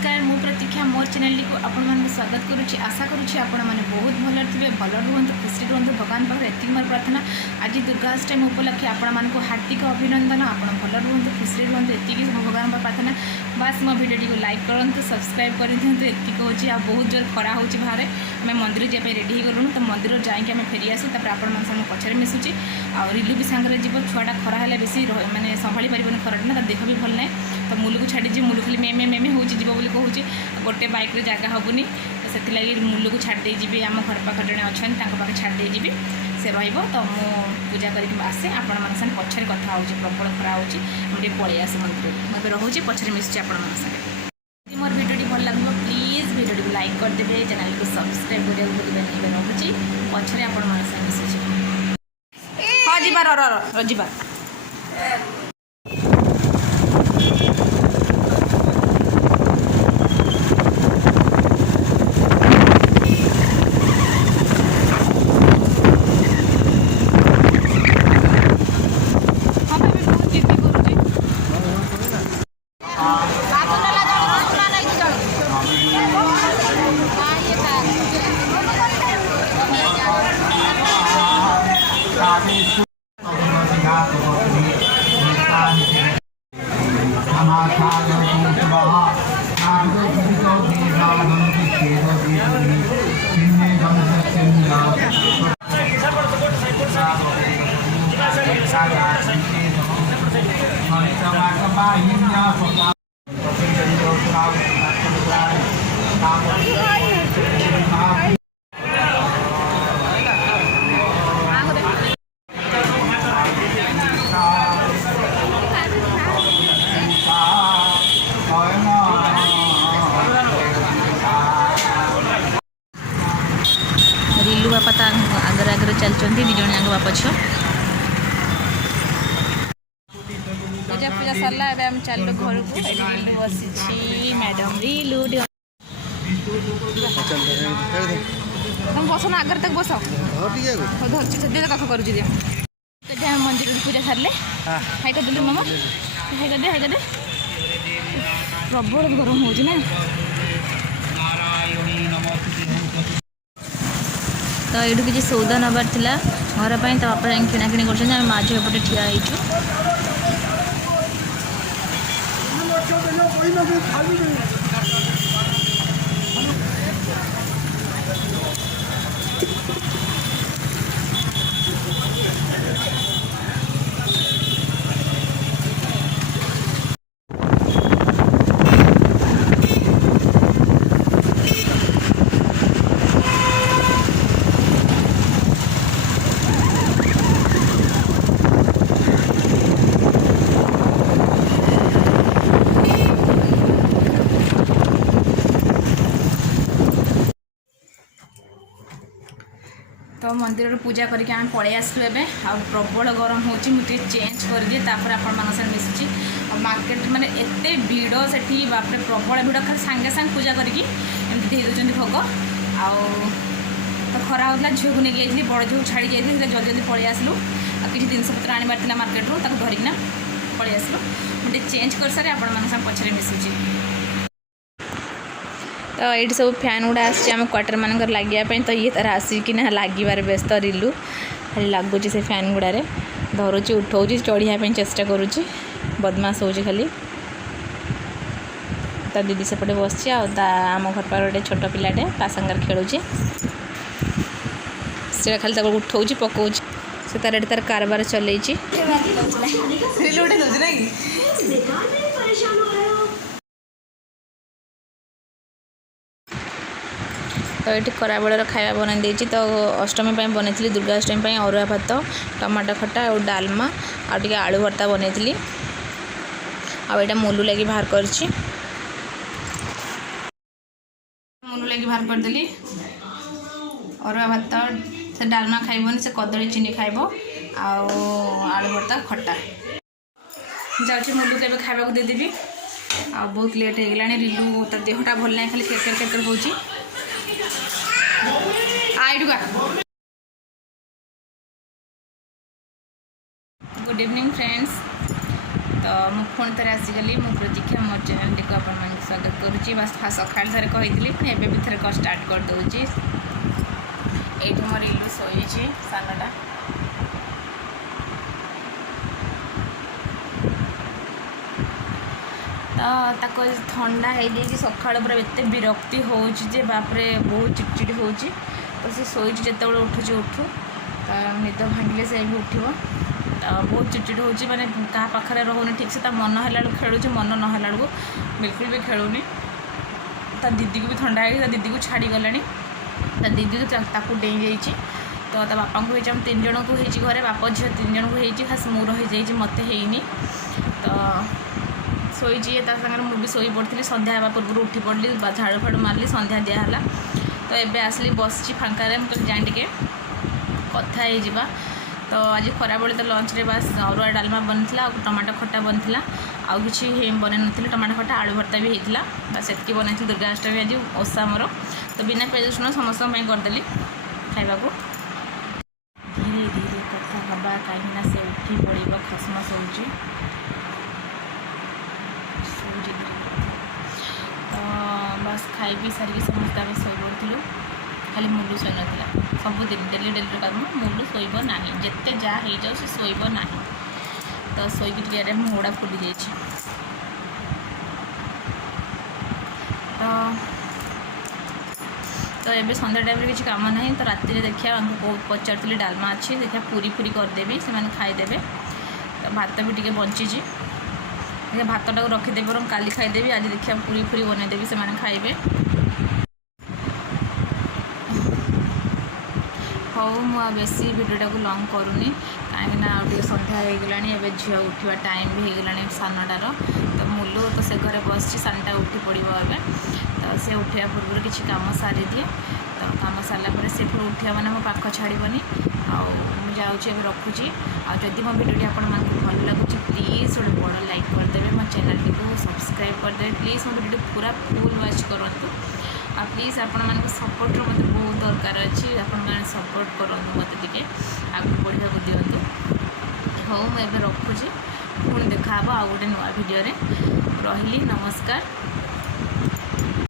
नमस्कार मु प्रतीक्षा मोर चैनल को आपण मान स्वागत करुच्ची आशा करुच्ची आपण मैंने बहुत भल थे भल रुहतु खुशी रुहतु भगवान पाखे एति मोर प्रार्थना। आज दुर्गाष्टमी उपलक्षे आपण मानक हार्दिक अभिनंदन। आपण भल रुहतु खुशी रुहतु एति भगवान प्रार्थना। बास मो भिडियो को लाइक करूँ सब्सक्राइब कर दिखाँ एति हूँ आ बहुत जोर खरा हो बाहर आम मंदिर जाए रेडी करूँ तो मंदिर जाकि आम फेरी आसू आपण मान पछे मिशुची आ रिलु भी सांगे जीव छुआटा खरा है बेसी मैंने संभाली पार खराटा ना देह भी भल ना तो मुलू को छाड़ी मुलू खाली मेमे मेमे हो जीव बोली कहूँ गोटे बाइक रे जगह हेनी तो से मुलू को छाड़ी जी आम घर पाख जड़े अच्छा पाखे छाड़ी जी से रहा मु पूजा करके आसे आपण मान पछरे कथा हो प्रबल खरा हो पलि आसे मंदिर मुझे रोचे पछरे मिशुची आपण मान मोर भिडियो भल लगे प्लीज भिडियो को लाइक करदे चैनल को सब्सक्राइब करा भूल रोचे पछरे आपण मान मिशुची हाँ जीवा रिलु बापा आगे आगे चलते दिज जाक बापा झील पूजा पूजा सरला आम चलू घर को बसी मैडम रिलु तुम बस ना आगे तक बस धरती कथ कर मंदिर पूजा सारे हाई कर दिलु मामा हाई कर दे प्रबल गरम हो ना तो ये किसी सौदा नबार था घर पर तो बापा जा किणाकिणी कर माझ एपटे ठिया तो मंदिर पूजा करके आम पलि आसलु एबे आ प्रबल गरम होची मुझे चेंज कर दिए तापर आपण मान संग मिसुची और मार्केट माने एते भीड़ सेठी बापरे प्रबल भीड़ खाली सांगे सांग पूजा करके एमती दे दोचंदी भोग आ तो खरा होता झील को नहीं गई बड़ झील छाड़ी जाइए जल्दी जल्दी पलि आसलु आ किसी जिनस पत्र आनबार था मार्केट रू धरिकिना पलि आसलु मुझे चेंज कर सारे आपण मान संग पछरे मिसुची। तो ये सब फैन गुड़ा आम क्वार्टर मानक लगे तो ये तार आसिकिना लगे व्यस्त रिलु खाली लगुच से फैन गुड़े धरुची उठाऊँ चढ़ाई चेष्टा करुच्ची बदमाश हो खाली तो दीदी सेपटे बस आम घर पर गोटे छोट पिलाटे ता संगे खेलुची से खाली उठाऊँ पकाऊँ से तार तार कारबार चल तो ये खराबेलर खाया बन देती तो अष्टमी बनई दुर्गाष्टमी अरुआ भात टमाटो खटा और डालमा आगे आलू भर्ता बनई आटा मुलू लगी बाहर कर मुलू लगी बाहर करदेली अरुआ भात से डालमा खाइबनी से कदली चीनी खाइब आलू भर्ता खटा जाऊँगी मुलू के खावा को देदेवी आ बहुत लेट हो गला रिलु तो देहटा भल ना खाली केरकेर हो गुड इवनिंग फ्रेंड्स। तो तो मुझे पुणी थे आसीगली मु प्रतीक्षा मो चैनल टी आप स्वागत करुच्ची बस सका थे कही पुणी एवं भी थे स्टार्ट करदे ये मोर रिलु शोई सानटा तो थंडा हो सका पूरा एत विरक्ति होजे बापरे बहुत चिड़चिड़ हो तो सी शोई जिते उठुची उठू तो निद भांगे से भी उठो तो बहुत चिड़चिड़ हो मैंने क्या पाखे रोनी ठीक से मन है खेलु मन ना बिल्कुल भी खेलुनी ता दीदी को भी ठंडा है दीदी को छाड़ी गला दीदी तो डे जाइए तो बापा को हम 3 जन को घरे बाप झी 3 जन को खास मोर हो जाइए मत है तो शोई सागर मुझे शोई पड़ी सन्ध्या हाँ पूर्व उठी पड़ी झाड़ू फाड़ू मारली सन्ध्या दिहला तो एबे आसली बस फाँकार जाए टे कथा हो तो आज खरा बेले तो लंच रे बस अरुआ डालमा बनता टमाटो खट्टा बनता आउ कि बन नी टमाटो खट्टा आलू भर्ता भी होता बस से बनई दुर्गा अष्टमी आज ओषा मोर तो बिना पियाज रसुण समस्त करदेली खावा धीरे धीरे कथा हवा कहीं से उठी पड़ खसमस हो तो बस खाई पी सारिकी समस्त आम शो पड़ू खाली मुलू शोई ना सब दिन डेली डेली काम मुलू शोब ना जिते जहाँ हो जाओ शोब ना तो शोक मुड़ा फुली जाइए तो ये सन्ध्या टाइम किसी काम ना तो राति देखिए पचार डालमा अच्छी देखिए पूरी पूरी करदेवी से खाईदे तो भात भी टे बची देखिए भात टाक रखीदे बर काली खाईदेवी आज देखिए पूरी पूरी बनईदेवी से खाइबे हूँ मुझे बेसी भिडियोटा को लंग करूनी कहीं सन्ध्या हो गला झील उठा टाइम भी हो गला सानटार तो मुलू तो से घरे बस सानटा उठी पड़ो ए तो से उठा पूर्व किसी कम सारी दिए तो कम सारापर से फिर उठा मैंने मो पाख छाड़बनी आउे रखुची आदि मो भिडियोटी आपको भल लगुच प्लीज गोटे बड़ लाइक करदे मो चैनल को सब्सक्राइब करदे प्लीज मो भिडियो पूरा फुल वॉच करूँ आ प्लीज आपण मान सपोर्ट मत बहुत दरकार अच्छी आपण सपोर्ट करूँ मत टे आगे बढ़ा दिंतु हाँ मुझे रखुची पुणी देखा आउ गोटे नुआ भिडियो रही नमस्कार।